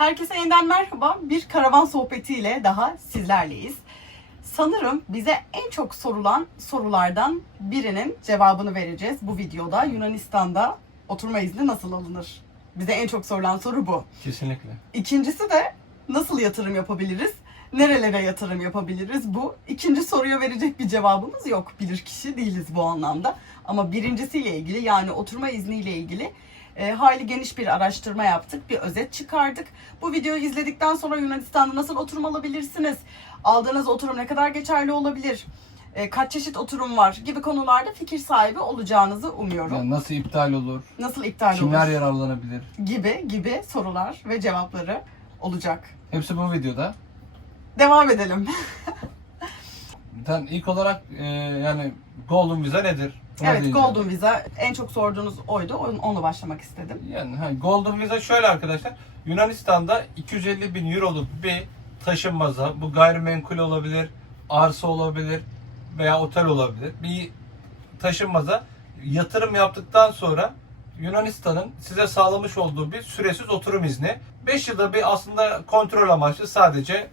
Herkese yeniden merhaba. Bir karavan sohbetiyle daha sizlerleyiz. Sanırım bize en çok sorulan sorulardan birinin cevabını vereceğiz bu videoda. Yunanistan'da oturma izni nasıl alınır? Bize en çok sorulan soru bu. Kesinlikle. İkincisi de nasıl yatırım yapabiliriz? Nerelere yatırım yapabiliriz? Bu ikinci soruya verecek bir cevabımız yok. Bilir kişi değiliz bu anlamda. Ama birincisiyle ilgili yani oturma izniyle ilgili e, hayli geniş bir araştırma yaptık. Bir özet çıkardık. Bu videoyu izledikten sonra Yunanistan'da nasıl oturum alabilirsiniz? Aldığınız oturum ne kadar geçerli olabilir? E, kaç çeşit oturum var gibi konularda fikir sahibi olacağınızı umuyorum. Yani nasıl iptal olur? Nasıl iptal Kimler olur? yararlanabilir? gibi gibi sorular ve cevapları olacak. Hepsi bu videoda. Devam edelim. Ben ilk olarak e, yani Golden Visa nedir? Buna evet değineceğim. Golden Visa en çok sorduğunuz oydu. On- Onunla başlamak istedim. Yani ha, Golden Visa şöyle arkadaşlar. Yunanistan'da 250 bin euroluk bir taşınmaza, bu gayrimenkul olabilir, arsa olabilir veya otel olabilir. Bir taşınmaza yatırım yaptıktan sonra Yunanistan'ın size sağlamış olduğu bir süresiz oturum izni. 5 yılda bir aslında kontrol amaçlı sadece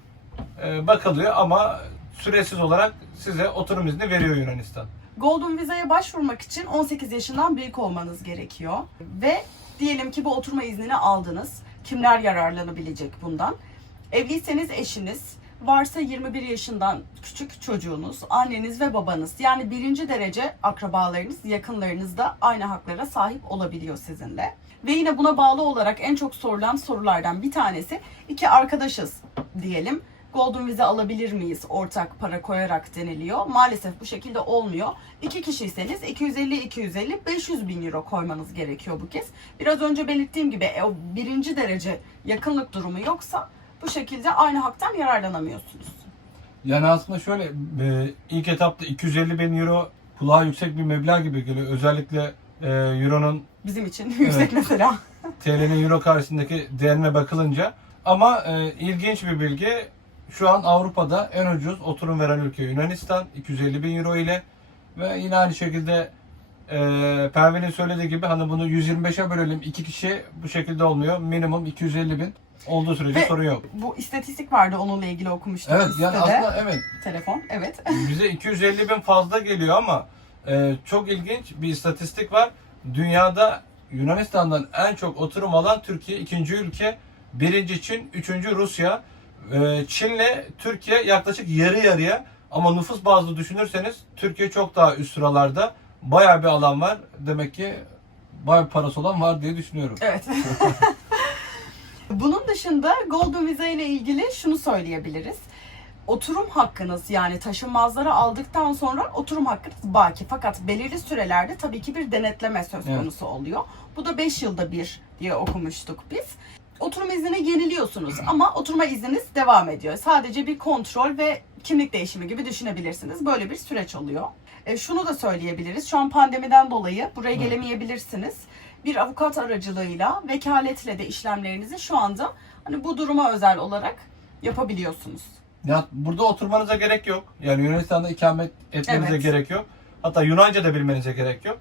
e, bakılıyor ama süresiz olarak size oturum izni veriyor Yunanistan. Golden Visa'ya başvurmak için 18 yaşından büyük olmanız gerekiyor. Ve diyelim ki bu oturma iznini aldınız. Kimler yararlanabilecek bundan? Evliyseniz eşiniz, varsa 21 yaşından küçük çocuğunuz, anneniz ve babanız yani birinci derece akrabalarınız, yakınlarınız da aynı haklara sahip olabiliyor sizinle. Ve yine buna bağlı olarak en çok sorulan sorulardan bir tanesi iki arkadaşız diyelim. Golden Visa alabilir miyiz ortak para koyarak deniliyor. Maalesef bu şekilde olmuyor. İki kişiyseniz 250-250 500 bin euro koymanız gerekiyor bu kez. Biraz önce belirttiğim gibi e, o birinci derece yakınlık durumu yoksa bu şekilde aynı haktan yararlanamıyorsunuz. Yani aslında şöyle e, ilk etapta 250 bin euro kulağa yüksek bir meblağ gibi geliyor. Özellikle e, euronun Bizim için yüksek mesela. TL'nin euro karşısındaki değerine bakılınca. Ama e, ilginç bir bilgi şu an Avrupa'da en ucuz oturum veren ülke Yunanistan 250 bin euro ile ve yine aynı şekilde e, Pervin'in söylediği gibi hani bunu 125'e bölelim iki kişi bu şekilde olmuyor. Minimum 250 bin olduğu sürece Ve- sorun yok. Bu istatistik vardı onunla ilgili okumuştuk Evet sitede. yani aslında evet Telefon evet. bize 250 bin fazla geliyor ama e, çok ilginç bir istatistik var. Dünyada Yunanistan'dan en çok oturum alan Türkiye ikinci ülke. Birinci Çin, üçüncü Rusya. E, Çin'le Türkiye yaklaşık yarı yarıya ama nüfus bazlı düşünürseniz Türkiye çok daha üst sıralarda. Bayağı bir alan var. Demek ki bayağı bir parası olan var diye düşünüyorum. Evet. Bunun dışında Golden Visa ile ilgili şunu söyleyebiliriz. Oturum hakkınız yani taşınmazları aldıktan sonra oturum hakkınız baki. Fakat belirli sürelerde tabii ki bir denetleme söz Evet. konusu oluyor. Bu da 5 yılda bir diye okumuştuk biz. Oturum iznini yeniliyorsunuz ama oturma izniniz devam ediyor. Sadece bir kontrol ve kimlik değişimi gibi düşünebilirsiniz. Böyle bir süreç oluyor. E, şunu da söyleyebiliriz. Şu an pandemiden dolayı buraya Evet. gelemeyebilirsiniz. Bir avukat aracılığıyla, vekaletle de işlemlerinizi şu anda hani bu duruma özel olarak yapabiliyorsunuz. Ya burada oturmanıza gerek yok. Yani Yunanistan'da ikamet etmenize Evet. gerek yok. Hatta Yunanca da bilmenize gerek yok.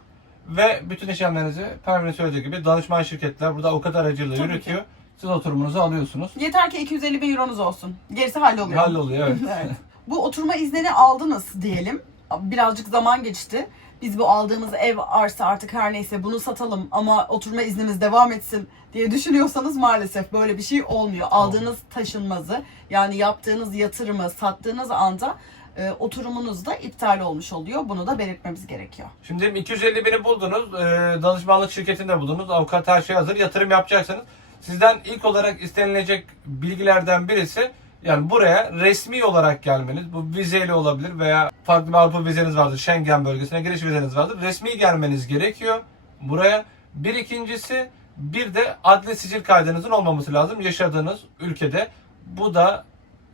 Ve bütün işlemlerinizi Pervin'in söylediği gibi danışman şirketler burada avukat aracılığıyla Tabii yürütüyor. Siz oturumunuzu alıyorsunuz. Yeter ki 250 bin euronuz olsun. Gerisi halloluyor. Halloluyor evet. evet. Bu oturma iznini aldınız diyelim. Birazcık zaman geçti. Biz bu aldığımız ev, arsa artık her neyse bunu satalım ama oturma iznimiz devam etsin diye düşünüyorsanız maalesef böyle bir şey olmuyor. Aldığınız taşınmazı yani yaptığınız yatırımı sattığınız anda e, oturumunuz da iptal olmuş oluyor. Bunu da belirtmemiz gerekiyor. Şimdi 250 bini buldunuz. e, danışmanlık şirketinde buldunuz. Avukat her şey hazır. Yatırım yapacaksanız sizden ilk olarak istenilecek bilgilerden birisi yani buraya resmi olarak gelmeniz. Bu vizeyle olabilir veya farklı bir Avrupa vizeniz vardır. Schengen bölgesine giriş vizeniz vardır. Resmi gelmeniz gerekiyor buraya. Bir ikincisi bir de adli sicil kaydınızın olmaması lazım yaşadığınız ülkede. Bu da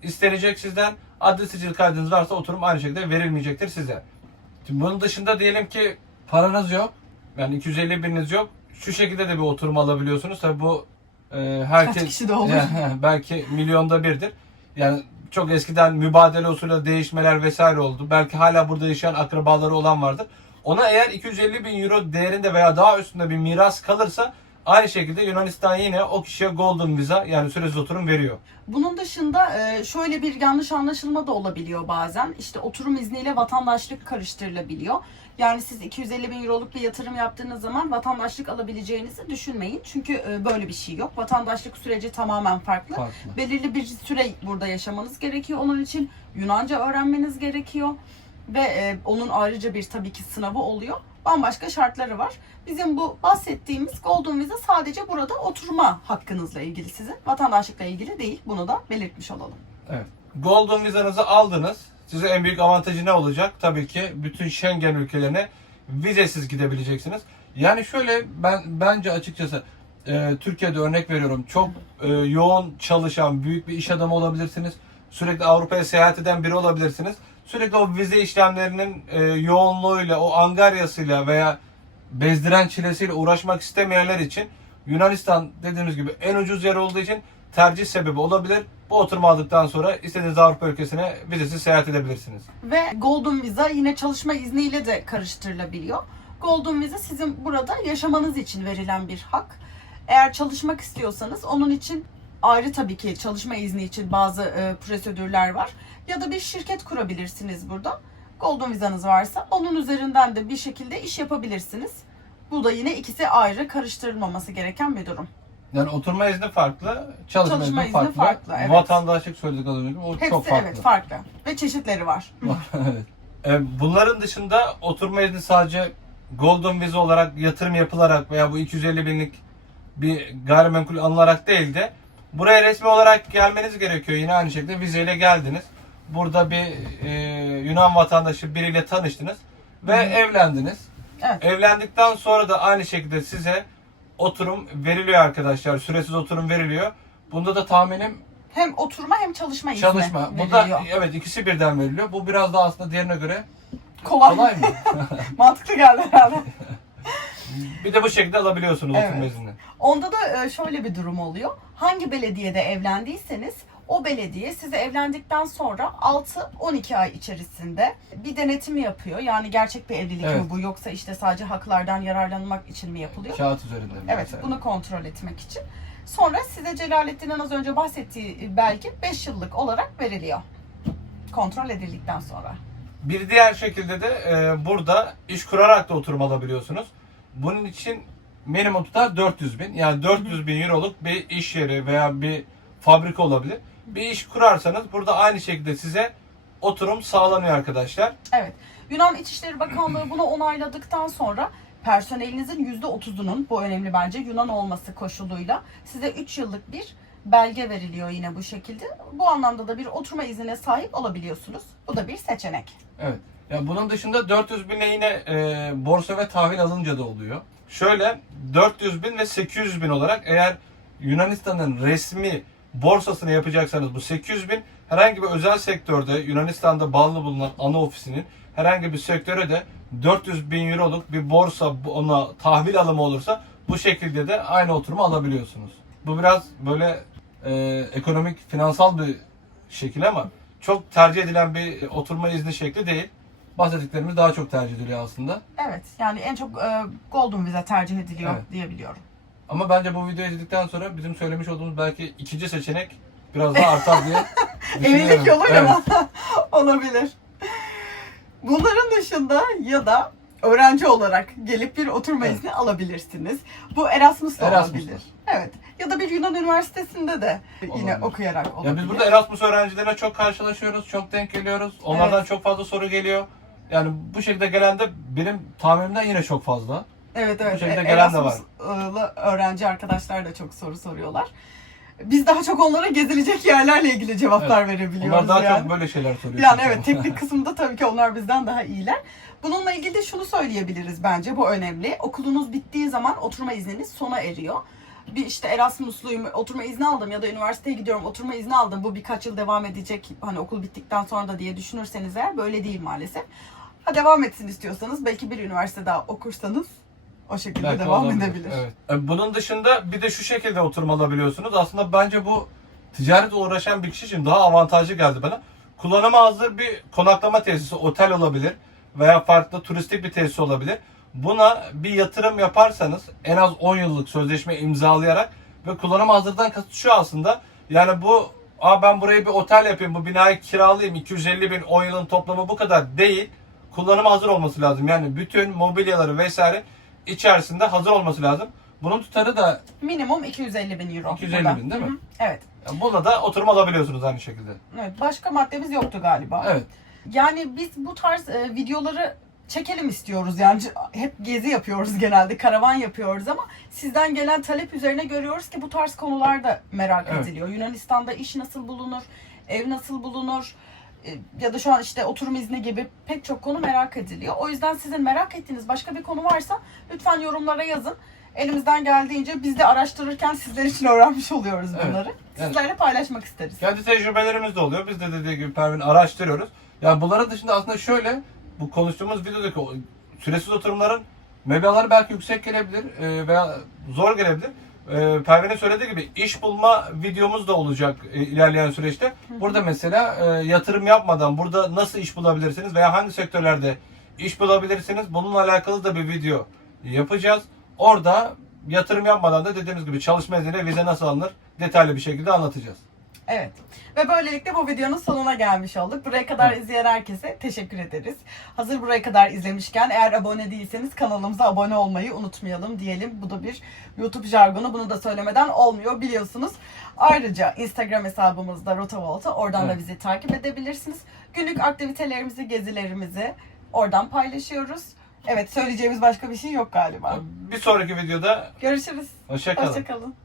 istenecek sizden. Adli sicil kaydınız varsa oturum aynı şekilde verilmeyecektir size. Şimdi bunun dışında diyelim ki paranız yok. Yani 250 bininiz yok. Şu şekilde de bir oturum alabiliyorsunuz. Tabi bu e, herkes... Kaç kişi de olur. Belki milyonda birdir. Yani çok eskiden mübadele usulü değişmeler vesaire oldu. Belki hala burada yaşayan akrabaları olan vardır. Ona eğer 250 bin euro değerinde veya daha üstünde bir miras kalırsa Aynı şekilde Yunanistan yine o kişiye golden viza yani süresiz oturum veriyor. Bunun dışında e, şöyle bir yanlış anlaşılma da olabiliyor bazen. İşte oturum izniyle vatandaşlık karıştırılabiliyor. Yani siz 250 bin euroluk bir yatırım yaptığınız zaman vatandaşlık alabileceğinizi düşünmeyin. Çünkü e, böyle bir şey yok. Vatandaşlık süreci tamamen farklı. Farklı. Belirli bir süre burada yaşamanız gerekiyor. Onun için Yunanca öğrenmeniz gerekiyor. Ve e, onun ayrıca bir tabii ki sınavı oluyor. Bambaşka şartları var. Bizim bu bahsettiğimiz Golden Visa sadece burada oturma hakkınızla ilgili sizin. Vatandaşlıkla ilgili değil. Bunu da belirtmiş olalım. Evet. Golden vizanızı aldınız. Size en büyük avantajı ne olacak? Tabii ki bütün Schengen ülkelerine vizesiz gidebileceksiniz. Yani şöyle ben bence açıkçası e, Türkiye'de örnek veriyorum. Çok e, yoğun çalışan büyük bir iş adamı olabilirsiniz. Sürekli Avrupa'ya seyahat eden biri olabilirsiniz. Sürekli o vize işlemlerinin e, yoğunluğuyla, o angaryasıyla veya bezdiren çilesiyle uğraşmak istemeyenler için Yunanistan dediğimiz gibi en ucuz yer olduğu için tercih sebebi olabilir. Bu oturumu aldıktan sonra istediğiniz Avrupa ülkesine vizesiz seyahat edebilirsiniz. Ve Golden Visa yine çalışma izniyle de karıştırılabiliyor. Golden Visa sizin burada yaşamanız için verilen bir hak. Eğer çalışmak istiyorsanız onun için ayrı tabii ki çalışma izni için bazı e, prosedürler var. Ya da bir şirket kurabilirsiniz burada. Golden Visa'nız varsa onun üzerinden de bir şekilde iş yapabilirsiniz. Bu da yine ikisi ayrı karıştırılmaması gereken bir durum. Yani oturma izni farklı, çalışma, Çalışma izni farklı. farklı, evet. Vatandaşlık söyledik az önce. O Hepsi çok farklı. evet farklı ve çeşitleri var. evet. E, Bunların dışında oturma izni sadece Golden Visa olarak yatırım yapılarak veya bu 250 binlik bir gayrimenkul alınarak değil de buraya resmi olarak gelmeniz gerekiyor. Yine aynı şekilde vizeyle geldiniz. Burada bir e, Yunan vatandaşı biriyle tanıştınız ve evlendiniz. Evet. Evlendikten sonra da aynı şekilde size oturum veriliyor arkadaşlar. Süresiz oturum veriliyor. Bunda da tahminim Hem oturma hem çalışma izni çalışma. Bunda veriliyor. evet ikisi birden veriliyor. Bu biraz daha aslında diğerine göre Kolay. kolay mı? Mantıklı geldi herhalde. bir de bu şekilde alabiliyorsunuz Evet. oturma izni. Onda da e, şöyle bir durum oluyor. Hangi belediyede evlendiyseniz o belediye size evlendikten sonra 6-12 ay içerisinde bir denetim yapıyor. Yani gerçek bir evlilik Evet. mi bu yoksa işte sadece haklardan yararlanmak için mi yapılıyor? Kağıt üzerinde. mi Evet mesela? bunu kontrol etmek için. Sonra size Celalettin'in az önce bahsettiği belge 5 yıllık olarak veriliyor. Kontrol edildikten sonra. Bir diğer şekilde de e, burada iş kurarak da oturum alabiliyorsunuz. Bunun için minimum tutar 400 bin. Yani 400 bin euroluk bir iş yeri veya bir fabrika olabilir. Bir iş kurarsanız burada aynı şekilde size oturum sağlanıyor arkadaşlar. Evet. Yunan İçişleri Bakanlığı bunu onayladıktan sonra personelinizin %30'unun bu önemli bence Yunan olması koşuluyla size 3 yıllık bir belge veriliyor yine bu şekilde. Bu anlamda da bir oturma iznine sahip olabiliyorsunuz. Bu da bir seçenek. Evet. Ya bunun dışında 400 binle yine e, borsa ve tahvil alınca da oluyor. Şöyle 400 bin ve 800 bin olarak eğer Yunanistan'ın resmi borsasını yapacaksanız bu 800 bin herhangi bir özel sektörde Yunanistan'da bağlı bulunan ana ofisinin herhangi bir sektöre de 400 bin euroluk bir borsa ona tahvil alımı olursa bu şekilde de aynı oturumu alabiliyorsunuz. Bu biraz böyle e, ekonomik, finansal bir şekil ama çok tercih edilen bir oturma izni şekli değil. Bahsettiklerimiz daha çok tercih ediliyor aslında. Evet yani en çok e, Golden Visa tercih ediliyor Evet. diyebiliyorum. Ama bence bu videoyu izledikten sonra bizim söylemiş olduğumuz belki ikinci seçenek biraz daha artar diye düşünüyorum. Evlilik yoluyla Evet. mı? Olabilir. Bunların dışında ya da öğrenci olarak gelip bir oturma Evet. izni alabilirsiniz. Bu Erasmus da Erasmus'la. olabilir. Evet. Ya da bir Yunan üniversitesinde de yine Olabilir. okuyarak olabilir. Ya biz burada Erasmus öğrencilerine çok karşılaşıyoruz, çok denk geliyoruz. Onlardan Evet. çok fazla soru geliyor. Yani bu şekilde gelen de benim tahminimden yine çok fazla. Evet Bu evet. şekilde E, gelen de var. Erasmus'lı öğrenci arkadaşlar da çok soru soruyorlar. Biz daha çok onlara gezilecek yerlerle ilgili cevaplar verebiliyoruz Onlar daha yani. çok böyle şeyler soruyor. Yani evet teknik kısımda tabii ki onlar bizden daha iyiler. Bununla ilgili de şunu söyleyebiliriz bence bu önemli. Okulunuz bittiği zaman oturma izniniz sona eriyor. Bir işte Erasmusluyum, oturma izni aldım ya da üniversiteye gidiyorum, oturma izni aldım. Bu birkaç yıl devam edecek hani okul bittikten sonra da diye düşünürseniz eğer böyle değil maalesef. Ha devam etsin istiyorsanız belki bir üniversite daha okursanız o şekilde Belki devam olabilir, edebilir. Evet. E, Bunun dışında bir de şu şekilde oturum alabiliyorsunuz. Aslında bence bu ticaretle uğraşan bir kişi için daha avantajlı geldi bana. Kullanıma hazır bir konaklama tesisi, otel olabilir veya farklı turistik bir tesis olabilir. Buna bir yatırım yaparsanız en az 10 yıllık sözleşme imzalayarak ve kullanıma hazırdan kasıt şu aslında. Yani bu Aa ben buraya bir otel yapayım, bu binayı kiralayayım, 250 bin 10 yılın toplamı bu kadar değil. Kullanıma hazır olması lazım. Yani bütün mobilyaları vesaire içerisinde hazır olması lazım. Bunun tutarı da Minimum 250 bin euro. 250 burada. bin değil mi? Hı hı. Evet. yani buna da oturum alabiliyorsunuz aynı şekilde. Evet. Başka maddemiz yoktu galiba. Evet. Yani biz bu tarz e, videoları çekelim istiyoruz. Yani c- hep gezi yapıyoruz genelde, karavan yapıyoruz ama sizden gelen talep üzerine görüyoruz ki bu tarz konular da merak Evet. ediliyor. Yunanistan'da iş nasıl bulunur, ev nasıl bulunur ya da şu an işte oturum izni gibi pek çok konu merak ediliyor. O yüzden sizin merak ettiğiniz başka bir konu varsa lütfen yorumlara yazın. Elimizden geldiğince biz de araştırırken sizler için öğrenmiş oluyoruz Evet. bunları. Yani- Sizlerle paylaşmak isteriz. Kendi tecrübelerimiz de oluyor. Biz de dediği gibi Pervin araştırıyoruz. Yani bunların dışında aslında şöyle bu konuştuğumuz videodaki süresiz oturumların meblağları belki yüksek gelebilir e, veya zor gelebilir. E, Pervin'in söylediği gibi iş bulma videomuz da olacak e, ilerleyen süreçte. Burada mesela e, yatırım yapmadan burada nasıl iş bulabilirsiniz veya hangi sektörlerde iş bulabilirsiniz bununla alakalı da bir video yapacağız. Orada yatırım yapmadan da dediğimiz gibi çalışma iznine vize nasıl alınır detaylı bir şekilde anlatacağız. Evet. Ve böylelikle bu videonun sonuna gelmiş olduk. Buraya kadar izleyen herkese teşekkür ederiz. Hazır buraya kadar izlemişken eğer abone değilseniz kanalımıza abone olmayı unutmayalım diyelim. Bu da bir YouTube jargonu. Bunu da söylemeden olmuyor biliyorsunuz. Ayrıca Instagram hesabımızda RotaVolta. Oradan da Evet. bizi takip edebilirsiniz. Günlük aktivitelerimizi, gezilerimizi oradan paylaşıyoruz. Evet söyleyeceğimiz başka bir şey yok galiba. Bir sonraki videoda Görüşürüz. hoşça kalın. Hoşçakalın.